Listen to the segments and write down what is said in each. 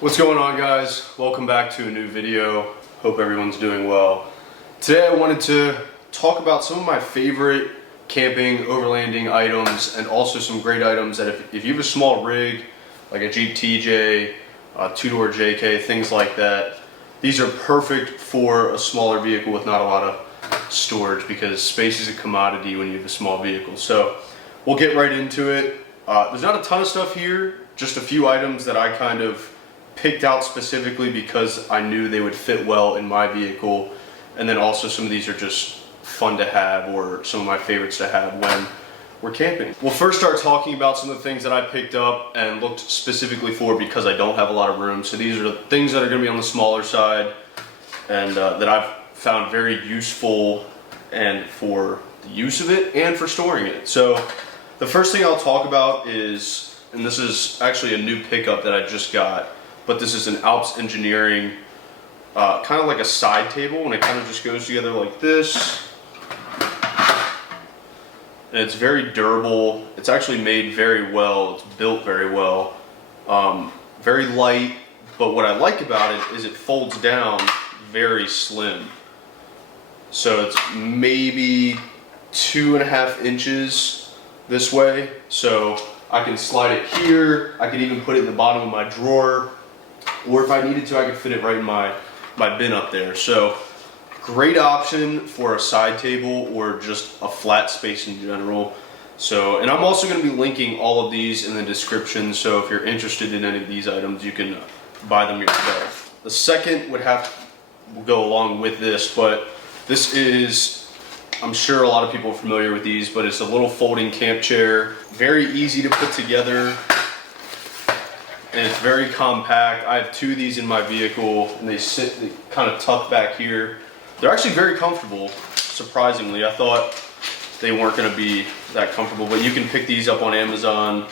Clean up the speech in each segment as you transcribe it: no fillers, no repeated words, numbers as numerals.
What's going on, guys? Welcome back to a new video. Hope everyone's doing well. Today I wanted to talk about some of my favorite camping, overlanding items, and also some great items that if you have a small rig, like a Jeep TJ, a two-door JK, things like that, these are perfect for a smaller vehicle with not a lot of storage, because space is a commodity when you have a small vehicle. So we'll get right into it. There's not a ton of stuff here, just a few items that I kind of picked out specifically because I knew they would fit well in my vehicle, and then also some of these are just fun to have, or some of my favorites to have when we're camping. We'll first start talking about some of the things that I picked up and looked specifically for because I don't have a lot of room. So these are the things that are going to be on the smaller side and that I've found very useful, and for the use of it and for storing it. So the first thing I'll talk about is, and this is actually a new pickup that I just got, but this is an ALPS Engineering, kind of like a side table, and it kind of just goes together like this. And it's very durable. It's actually made very well. It's built very well. Very light, but what I like about it is it folds down very slim. So it's maybe 2.5 inches this way. So I can slide it here. I can even put it in the bottom of my drawer. Or if I needed to, I could fit it right in my bin up there. So great option for a side table or just a flat space in general. So, and I'm also going to be linking all of these in the description, so if you're interested in any of these items, you can buy them yourself. The second will go along with this, but this is, I'm sure a lot of people are familiar with these, but it's a little folding camp chair. Very easy to put together, and it's very compact. I have 2 of these in my vehicle, and they kind of tuck back here. They're actually very comfortable, surprisingly. I thought they weren't going to be that comfortable, but you can pick these up on Amazon,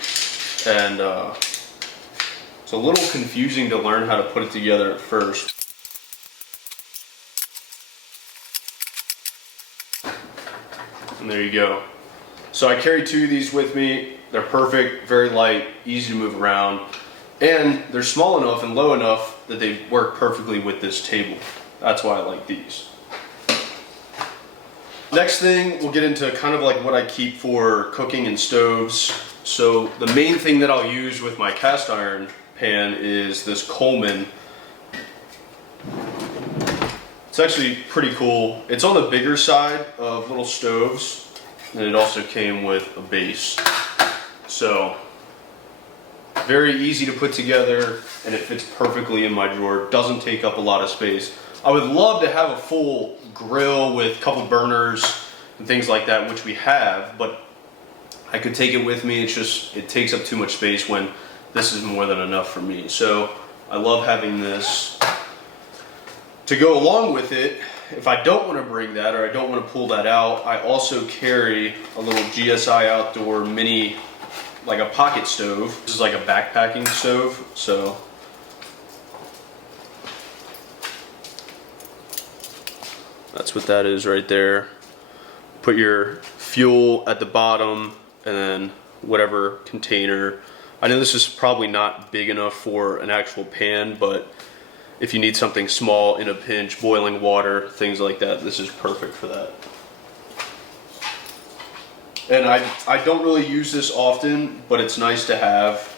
and it's a little confusing to learn how to put it together at first. And there you go. So I carry 2 of these with me. They're perfect, very light, easy to move around, and they're small enough and low enough that they work perfectly with this table. That's why I like these. Next thing, we'll get into kind of like what I keep for cooking and stoves. So the main thing that I'll use with my cast iron pan is this Coleman. It's actually pretty cool. It's on the bigger side of little stoves, and it also came with a base. So very easy to put together, and it fits perfectly in my drawer. Doesn't take up a lot of space. I would love to have a full grill with a couple burners and things like that, which we have, but I could take it with me. It's just, it takes up too much space when this is more than enough for me. So I love having this. To go along with it, if I don't want to bring that, or I don't want to pull that out, I also carry a little GSI Outdoor mini, like a pocket stove. This is like a backpacking stove. So that's what that is right there. Put your fuel at the bottom, and then whatever container. I know this is probably not big enough for an actual pan, but if you need something small in a pinch, boiling water, things like that, this is perfect for that. And I don't really use this often, but it's nice to have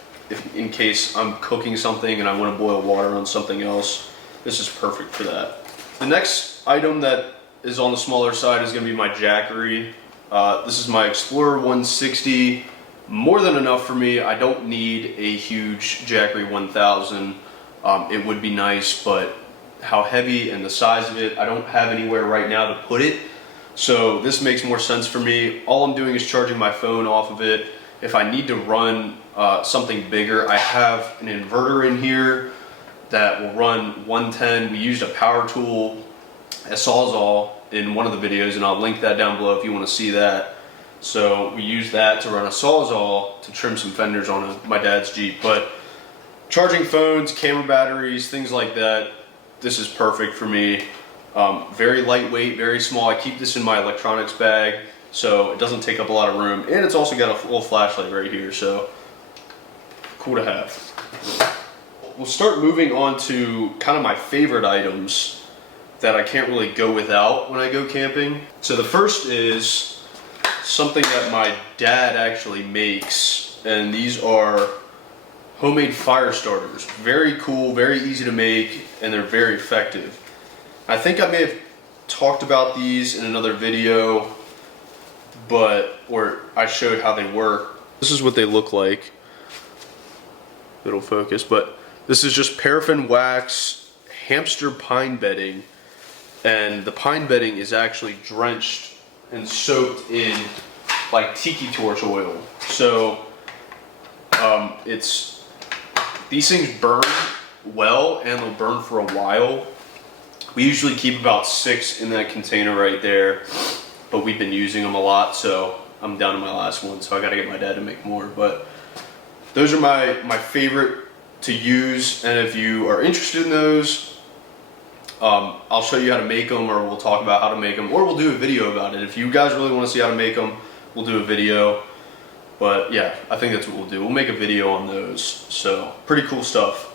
in case I'm cooking something and I want to boil water on something else. This is perfect for that. The next item that is on the smaller side is going to be my Jackery. This is my Explorer 160. More than enough for me. I don't need a huge Jackery 1000. It would be nice, but how heavy and the size of it, I don't have anywhere right now to put it. So this makes more sense for me. All I'm doing is charging my phone off of it. If I need to run something bigger, I have an inverter in here that will run 110. We used a power tool, a Sawzall, in one of the videos, and I'll link that down below if you want to see that. So we use that to run a Sawzall to trim some fenders on my dad's Jeep. But charging phones, camera batteries, things like that, this is perfect for me. Very lightweight, very small. I keep this in my electronics bag, so it doesn't take up a lot of room, and it's also got a little flashlight right here, so cool to have. we'll start moving on to kind of my favorite items that I can't really go without when I go camping. So the first is something that my dad actually makes, and these are homemade fire starters. Very cool, very easy to make, and they're very effective. I think I may have talked about these in another video, but where I showed how they work. This is what they look like. It'll focus, but this is just paraffin wax, hamster pine bedding, and the pine bedding is actually drenched and soaked in like tiki torch oil. So these things burn well, and they'll burn for a while. We usually keep about 6 in that container right there, but we've been using them a lot, so I'm down to my last one, so I gotta get my dad to make more. But those are my favorite to use, and if you are interested in those, I'll show you how to make them, or we'll talk about how to make them, or we'll do a video about it. If you guys really want to see how to make them, we'll do a video. But yeah, I think that's what we'll do. We'll make a video on those. So pretty cool stuff.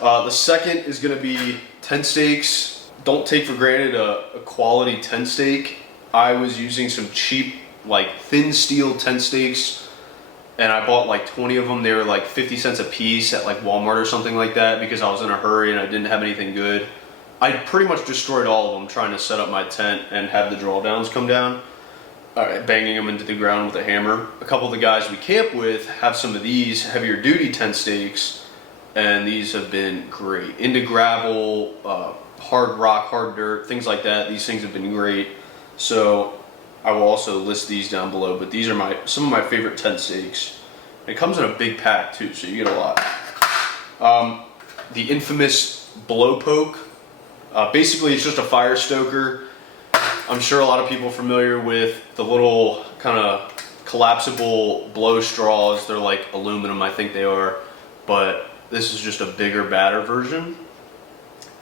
The second is going to be tent stakes. Don't take for granted a quality tent stake. I was using some cheap, like thin steel tent stakes, and I bought like 20 of them. They were like 50 cents a piece at like Walmart or something like that, because I was in a hurry and I didn't have anything good. I pretty much destroyed all of them trying to set up my tent and have the drawdowns come down. Banging them into the ground with a hammer. A couple of the guys we camp with have some of these heavier duty tent stakes, and these have been great. Into gravel, hard rock, hard dirt, things like that. These things have been great. So I will also list these down below, but these are some of my favorite tent stakes. It comes in a big pack too, so you get a lot. The infamous blow poke. Basically, it's just a fire stoker. I'm sure a lot of people are familiar with the little kind of collapsible blow straws. They're like aluminum, I think they are, but this is just a bigger, badder version.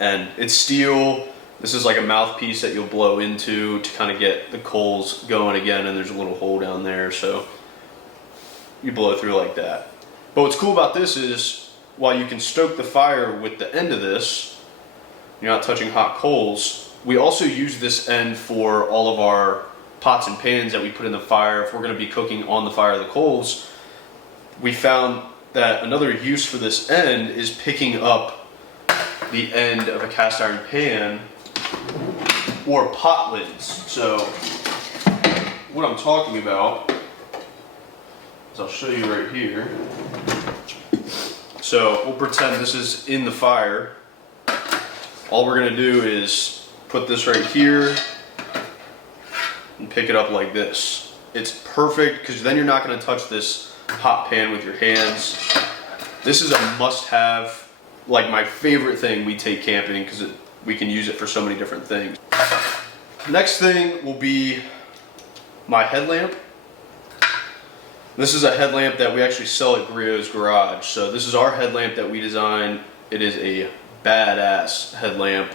And it's steel. This is like a mouthpiece that you'll blow into to kind of get the coals going again, and there's a little hole down there, so you blow through like that. But what's cool about this is, while you can stoke the fire with the end of this, you're not touching hot coals. We also use this end for all of our pots and pans that we put in the fire. If we're going to be cooking on the fire the coals, we found that another use for this end is picking up the end of a cast iron pan or pot lids. So what I'm talking about is, I'll show you right here. So we'll pretend this is in the fire. All we're going to do is put this right here and pick it up like this. It's perfect, because then you're not going to touch this hot pan with your hands. This is a must-have, like my favorite thing we take camping, because we can use it for so many different things. Next thing will be my headlamp. This is a headlamp that we actually sell at Griot's garage. So this is our headlamp that we designed. It is a badass headlamp.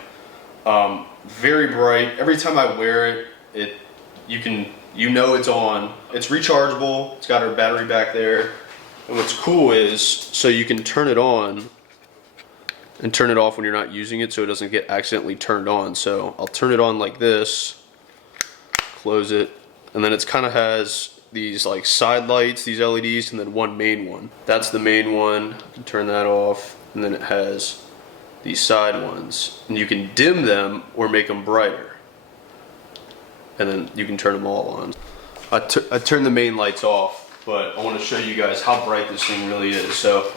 Very bright. Every time I wear it, you know it's on. It's rechargeable. It's got our battery back there. And what's cool is, so you can turn it on and turn it off when you're not using it, so it doesn't get accidentally turned on. So I'll turn it on like this, close it, and then it's kind of has these like side lights, these LEDs, and then one main one. That's the main one. I can turn that off, and then it has these side ones, and you can dim them or make them brighter, and then you can turn them all on. I turned the main lights off, but I want to show you guys how bright this thing really is. So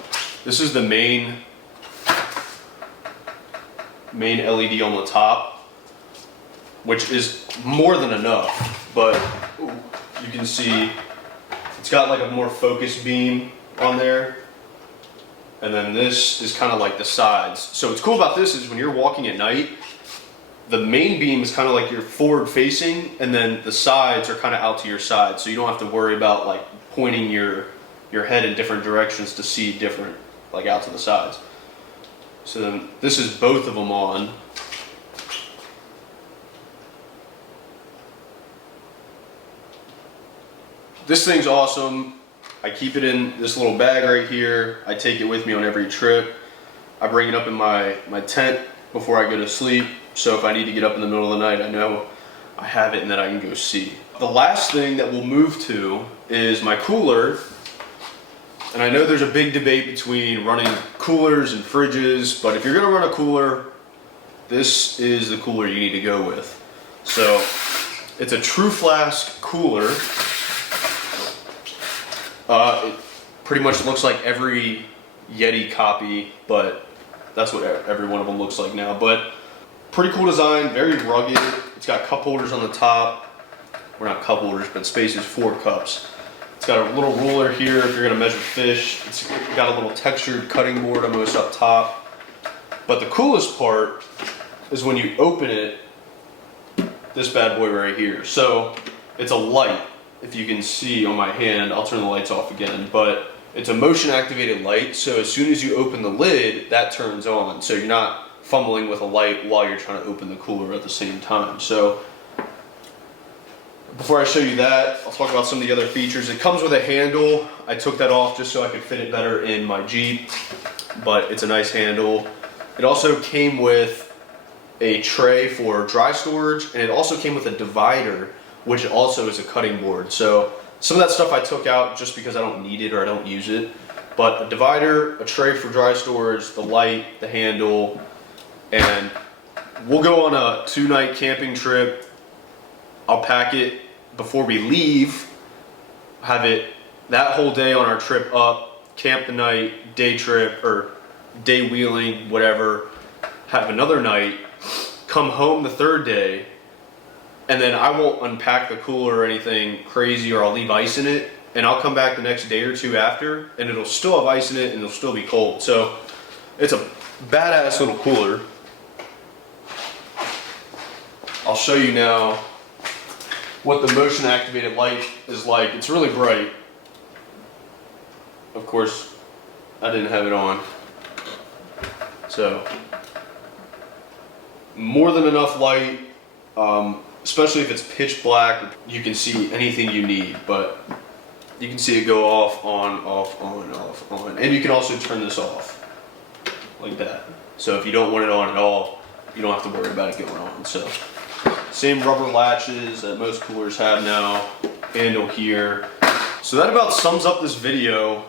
this is the main LED on the top, which is more than enough, but you can see it's got like a more focused beam on there. And then this is kind of like the sides. So what's cool about this is, when you're walking at night, the main beam is kind of like you're forward facing, and then the sides are kind of out to your side. So you don't have to worry about like pointing your head in different directions to see different, like out to the sides. So then this is both of them on. This thing's awesome. I keep it in this little bag right here. I take it with me on every trip. I bring it up in my tent before I go to sleep. So if I need to get up in the middle of the night, I know I have it and then I can go see. The last thing that we'll move to is my cooler. And I know there's a big debate between running coolers and fridges, but if you're gonna run a cooler, this is the cooler you need to go with. So it's a TruFlask Cooler. It pretty much looks like every Yeti copy, but that's what every one of them looks like now. But pretty cool design, very rugged. It's got cup holders on the top. Well, not cup holders, but spaces for cups. It's got a little ruler here if you're gonna measure fish. It's got a little textured cutting board almost up top. But the coolest part is when you open it, this bad boy right here. So it's a light, if you can see on my hand. I'll turn the lights off again, but it's a motion activated light. So as soon as you open the lid, that turns on. So you're not fumbling with a light while you're trying to open the cooler at the same time. So before I show you that, I'll talk about some of the other features. It comes with a handle. I took that off just so I could fit it better in my Jeep, but it's a nice handle. It also came with a tray for dry storage, and it also came with a divider, which also is a cutting board. So some of that stuff I took out just because I don't need it or I don't use it. But a divider, a tray for dry storage, the light, the handle, and we'll go on a 2-night camping trip. I'll pack it before we leave, have it that whole day on our trip up, camp the night, day trip, or day wheeling, whatever, have another night, come home the third day, and then I won't unpack the cooler or anything crazy, or I'll leave ice in it, and I'll come back the next day or two after, and it'll still have ice in it, and it'll still be cold. So it's a badass little cooler. I'll show you now what the motion activated light is like. It's really bright. Of course, I didn't have it on. So, more than enough light, especially if it's pitch black, you can see anything you need, but you can see it go off, on, off, on, off, on. And you can also turn this off, like that. So if you don't want it on at all, you don't have to worry about it going on. So, same rubber latches that most coolers have now, handle here. So that about sums up this video.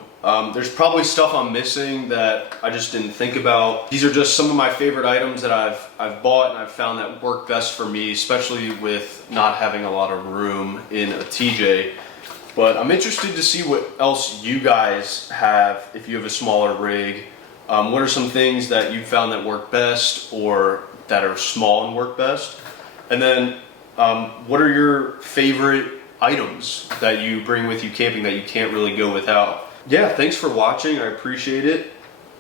There's probably stuff I'm missing that I just didn't think about. These are just some of my favorite items that I've bought and I've found that work best for me, especially with not having a lot of room in a TJ. But I'm interested to see what else you guys have if you have a smaller rig. What are some things that you found that work best or that are small and work best? And then what are your favorite items that you bring with you camping that you can't really go without? Yeah, thanks for watching. I appreciate it.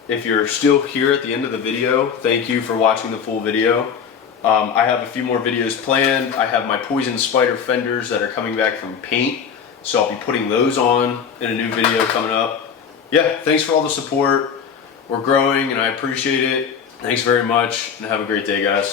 If you're still here at the end of the video, thank you for watching the full video. I have a few more videos planned. I have my poison spider fenders that are coming back from paint, so I'll be putting those on in a new video coming up. Yeah, thanks for all the support. We're growing and I appreciate it. Thanks very much and have a great day, guys.